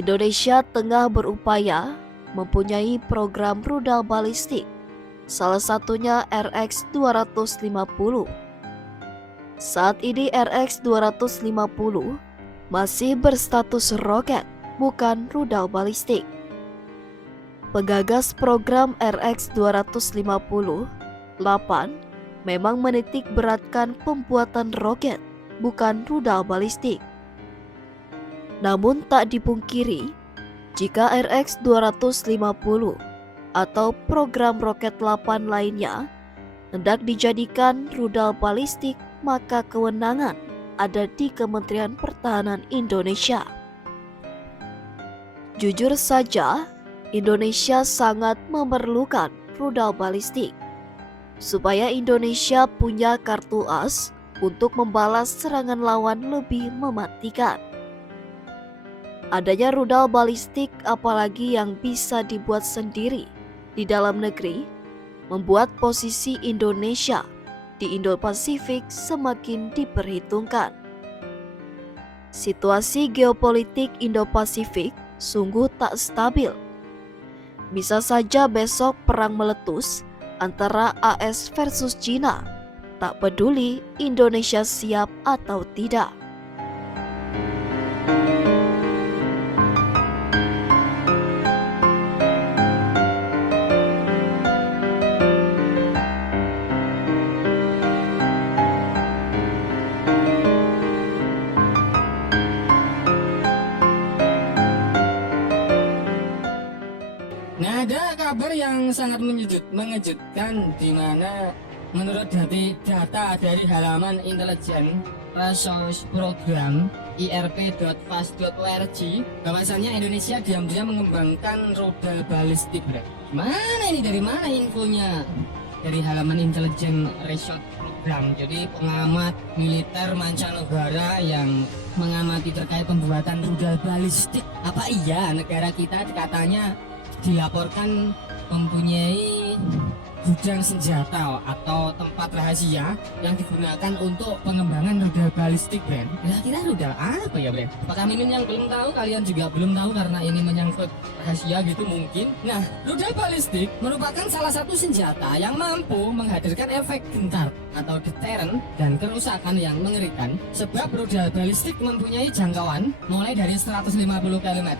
Indonesia tengah berupaya mempunyai program rudal balistik, salah satunya RX-250. Saat ini RX-250 masih berstatus roket, bukan rudal balistik. Penggagas program RX-250, 8, memang menitik beratkan pembuatan roket, bukan rudal balistik. Namun tak dipungkiri, jika RX-250 atau program roket 8 lainnya hendak dijadikan rudal balistik, maka kewenangan ada di Kementerian Pertahanan Indonesia. Jujur saja, Indonesia sangat memerlukan rudal balistik supaya Indonesia punya kartu as untuk membalas serangan lawan lebih mematikan. Adanya rudal balistik, apalagi yang bisa dibuat sendiri di dalam negeri, membuat posisi Indonesia di Indo-Pasifik semakin diperhitungkan. Situasi geopolitik Indo-Pasifik sungguh tak stabil. Bisa saja besok perang meletus antara AS versus China, tak peduli Indonesia siap atau tidak. Nah, ada kabar yang sangat mengejutkan di mana menurut data dari halaman intelijen Resource Program irp.fast.org bahwasannya Indonesia diam-diam mengembangkan rudal balistik. Mana ini, dari mana infonya? Dari halaman intelijen Resource Program. Jadi pengamat militer mancanegara yang mengamati terkait pembuatan rudal balistik. Apa iya negara kita katanya dilaporkan mempunyai gudang senjata atau tempat rahasia yang digunakan untuk pengembangan rudal balistik, Bren? Kira-kira rudal apa ya, Bren? Apakah mimin yang belum tahu, kalian juga belum tahu karena ini menyangkut rahasia gitu mungkin. Nah, rudal balistik merupakan salah satu senjata yang mampu menghadirkan efek gentar atau deterrent dan kerusakan yang mengerikan, sebab rudal balistik mempunyai jangkauan mulai dari 150 km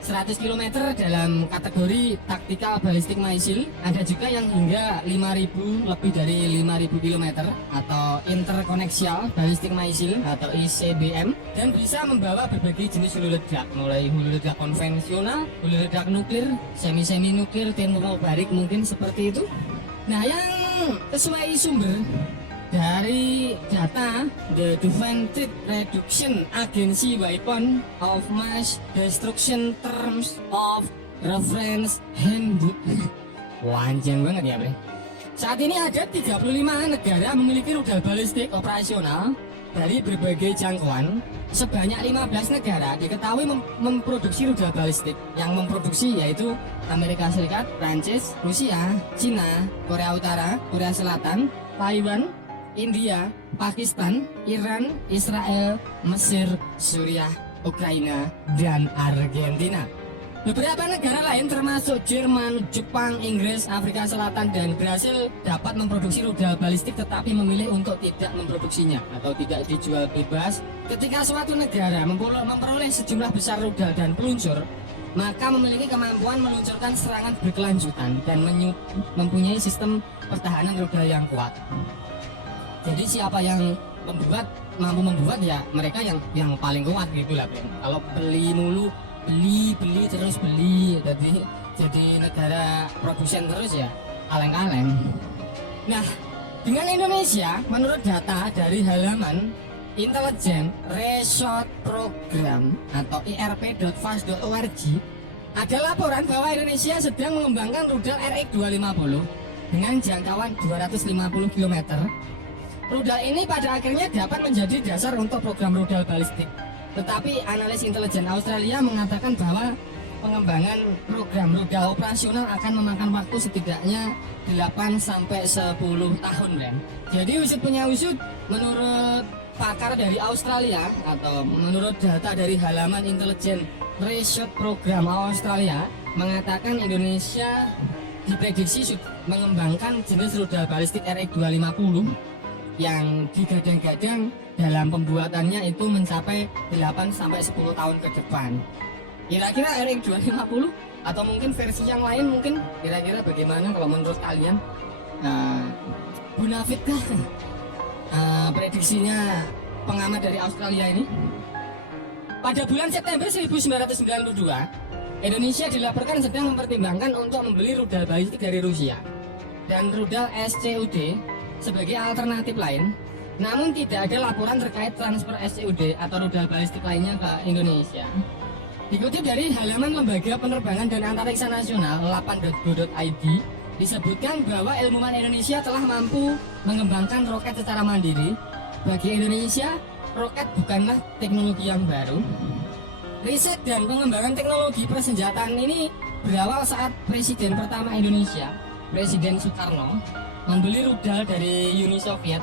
100 km dalam kategori taktikal balistik missile, ada juga yang hingga 5.000, lebih dari 5.000 km atau interkoneksial balistik missile atau ICBM, dan bisa membawa berbagai jenis hulu ledak, mulai hulu ledak konvensional, hulu ledak nuklir, semi nuklir, termobarik mungkin seperti itu. Nah, yang sesuai sumber dari data The Defense Threat Reduction Agency Weapon of Mass Destruction Terms of Reference Handbook. Panjang banget ya, Bre. Saat ini ada 35 negara memiliki rudal balistik operasional dari berbagai jangkauan. Sebanyak 15 negara diketahui memproduksi rudal balistik. Yang memproduksi yaitu Amerika Serikat, Prancis, Rusia, Cina, Korea Utara, Korea Selatan, Taiwan, India, Pakistan, Iran, Israel, Mesir, Suriah, Ukraina, dan Argentina. Beberapa negara lain termasuk Jerman, Jepang, Inggris, Afrika Selatan, dan Brasil dapat memproduksi rudal balistik tetapi memilih untuk tidak memproduksinya atau tidak dijual bebas. Ketika suatu negara memperoleh sejumlah besar rudal dan peluncur, maka memiliki kemampuan meluncurkan serangan berkelanjutan dan mempunyai sistem pertahanan rudal yang kuat. Jadi siapa yang mampu membuat ya mereka yang paling kuat gitu lah, Ben. Kalau beli mulu, beli terus beli, jadi negara produsen terus ya kaleng-kaleng. Nah, dengan Indonesia menurut data dari halaman intelijen Resource Program atau irp.fast.org, ada laporan bahwa Indonesia sedang mengembangkan rudal RX-250 dengan jangkauan 250 km. Rudal ini pada akhirnya dapat menjadi dasar untuk program rudal balistik. Tetapi analis intelijen Australia mengatakan bahwa pengembangan program rudal operasional akan memakan waktu setidaknya 8 sampai 10 tahun, Ben. Jadi usut punya usut, menurut pakar dari Australia atau menurut data dari halaman intelijen Research Program Australia mengatakan Indonesia diprediksi mengembangkan jenis rudal balistik RX-250 yang digadang-gadang dalam pembuatannya itu mencapai 8-10 tahun ke depan. Kira-kira RX-250 atau mungkin versi yang lain mungkin kira-kira bagaimana kalau menurut kalian? Bu Nafid kah prediksinya pengamat dari Australia ini? Pada bulan September 1992, Indonesia dilaporkan sedang mempertimbangkan untuk membeli rudal balistik dari Rusia dan rudal SCUD sebagai alternatif lain. Namun tidak ada laporan terkait transfer SCUD atau rudal balistik lainnya ke Indonesia. Dikutip dari halaman Lembaga Penerbangan dan Antariksa Nasional 8.go.id, disebutkan bahwa ilmuwan Indonesia telah mampu mengembangkan roket secara mandiri. Bagi Indonesia, roket bukanlah teknologi yang baru. Riset dan pengembangan teknologi persenjataan ini berawal saat Presiden pertama Indonesia, Presiden Soekarno, membeli rudal dari Uni Soviet,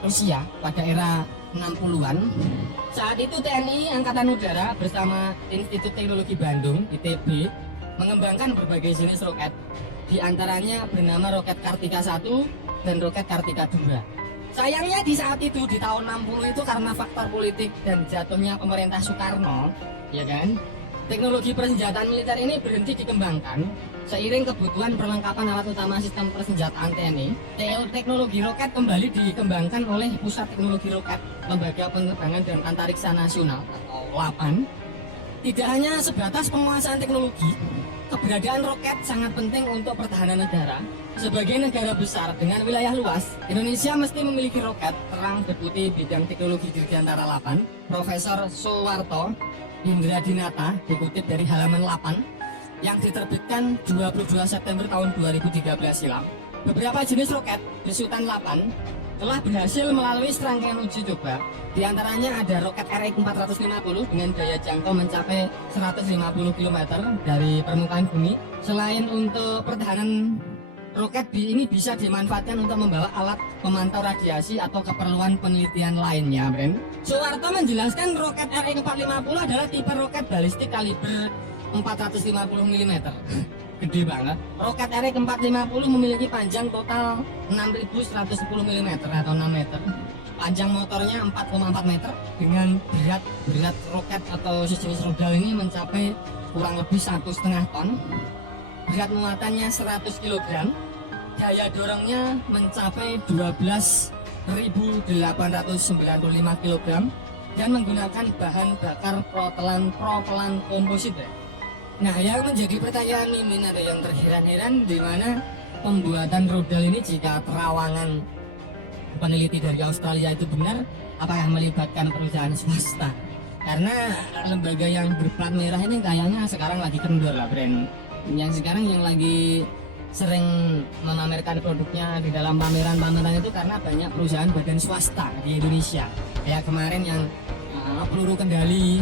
Rusia pada era 60-an. Saat itu TNI Angkatan Udara bersama Institut Teknologi Bandung, ITB, mengembangkan berbagai jenis roket. Di antaranya bernama roket Kartika 1 dan roket Kartika 2. Sayangnya di saat itu, di tahun 60 itu karena faktor politik dan jatuhnya pemerintah Soekarno, ya kan, teknologi persenjataan militer ini berhenti dikembangkan seiring kebutuhan perlengkapan alat utama sistem persenjataan TNI. Teknologi roket kembali dikembangkan oleh Pusat Teknologi Roket Lembaga Penerbangan dan Antariksa Nasional atau LAPAN. Tidak hanya sebatas penguasaan teknologi, keberadaan roket sangat penting untuk pertahanan negara. Sebagai negara besar dengan wilayah luas, Indonesia mesti memiliki roket. Terang Deputi Bidang Teknologi Dirgantara 8, Profesor Soewarto Indra Dinata, dikutip dari halaman 8 yang diterbitkan 22 September tahun 2013 silam. Beberapa jenis roket besutan 8 telah berhasil melalui serangkaian uji coba. Di antaranya ada roket RX-450 dengan daya jangkau mencapai 150 km dari permukaan bumi. Selain untuk pertahanan, roket ini bisa dimanfaatkan untuk membawa alat pemantau radiasi atau keperluan penelitian lainnya, Bren. Soewarto menjelaskan roket RX-450 adalah tipe roket balistik kaliber 450 mm. Gede banget. Roket RX-450 memiliki panjang total 6.110 mm atau 6 meter. Panjang motornya 4,4 meter dengan berat roket atau sejenis rudal ini mencapai kurang lebih 1,5 ton. Berat muatannya 100 kg. Daya dorongnya mencapai 12.895 kg dan menggunakan bahan bakar propelan komposit. Nah, yang menjadi pertanyaan ini ada yang terheran-heran di mana pembuatan rudal ini jika terawangan peneliti dari Australia itu benar, apakah melibatkan perusahaan swasta? Karena lembaga yang berplat merah ini kayaknya sekarang lagi kendor lah, Bren. Yang sekarang yang lagi sering memamerkan produknya di dalam pameran-pameran itu karena banyak perusahaan badan swasta di Indonesia. Kayak kemarin yang peluru kendali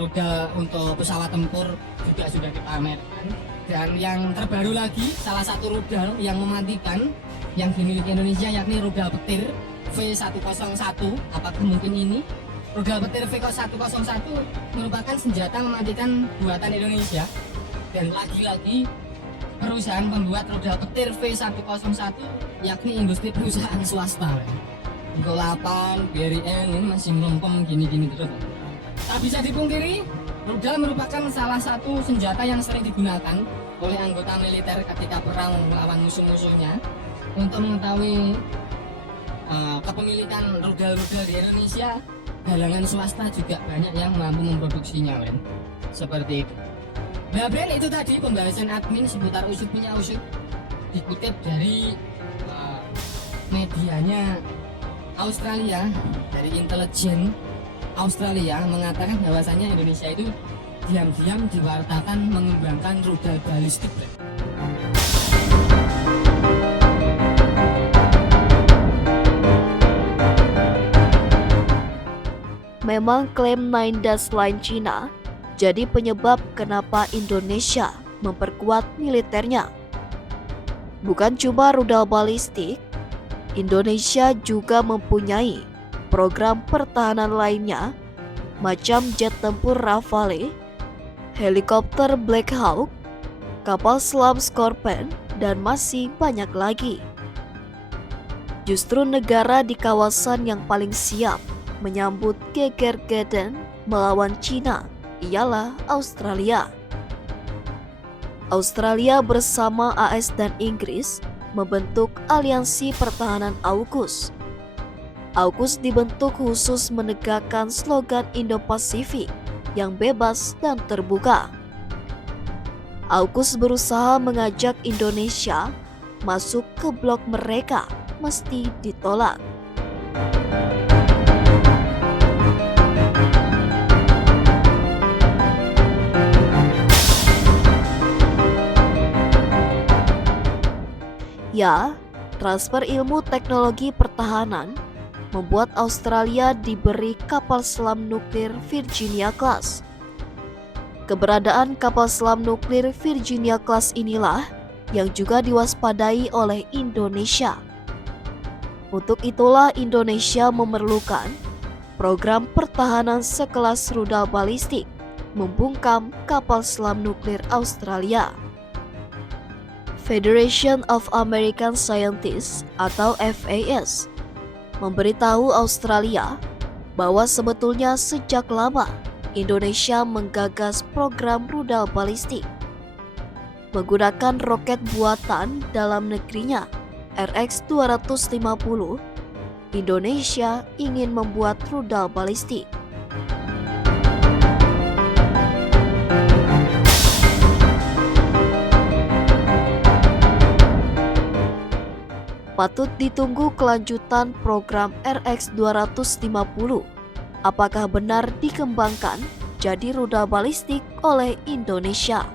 rudal untuk pesawat tempur juga sudah dipamerkan. Dan yang terbaru lagi, salah satu rudal yang mematikan yang dimiliki Indonesia yakni rudal petir V101. Apakah mungkin ini rudal petir V101 merupakan senjata mematikan buatan Indonesia? Dan lagi-lagi perusahaan pembuat rudal petir V101 yakni industri perusahaan swasta. Untuk 8, BRIN ini masih melempem gini-gini terus. Tak bisa dipungkiri, rudal merupakan salah satu senjata yang sering digunakan oleh anggota militer ketika perang melawan musuh-musuhnya. Untuk mengetahui kepemilikan rudal-rudal di Indonesia, galangan swasta juga banyak yang mampu memproduksinya, men. Seperti itu. Nah, Bren, itu tadi pembahasan admin seputar usut punya usut, dikutip dari medianya Australia, dari intelijen Australia mengatakan bahwasannya Indonesia itu diam-diam diwartakan mengembangkan rudal balistik. Memang klaim Nine Dash Line Cina jadi penyebab kenapa Indonesia memperkuat militernya. Bukan cuma rudal balistik, Indonesia juga mempunyai program pertahanan lainnya macam jet tempur Rafale, helikopter Black Hawk, kapal selam Scorpion, dan masih banyak lagi. Justru negara di kawasan yang paling siap menyambut geger-geden melawan Cina ialah Australia. Australia bersama AS dan Inggris membentuk aliansi pertahanan AUKUS. AUKUS dibentuk khusus menegakkan slogan Indo-Pasifik yang bebas dan terbuka. AUKUS berusaha mengajak Indonesia masuk ke blok mereka, mesti ditolak. Ya, transfer ilmu teknologi pertahanan membuat Australia diberi kapal selam nuklir Virginia Class. Keberadaan kapal selam nuklir Virginia Class inilah yang juga diwaspadai oleh Indonesia. Untuk itulah Indonesia memerlukan program pertahanan sekelas rudal balistik membungkam kapal selam nuklir Australia. Federation of American Scientists atau FAS memberitahu Australia bahwa sebetulnya sejak lama Indonesia menggagas program rudal balistik. Menggunakan roket buatan dalam negerinya RX-250, Indonesia ingin membuat rudal balistik. Patut ditunggu kelanjutan program RX-250. Apakah benar dikembangkan jadi rudal balistik oleh Indonesia?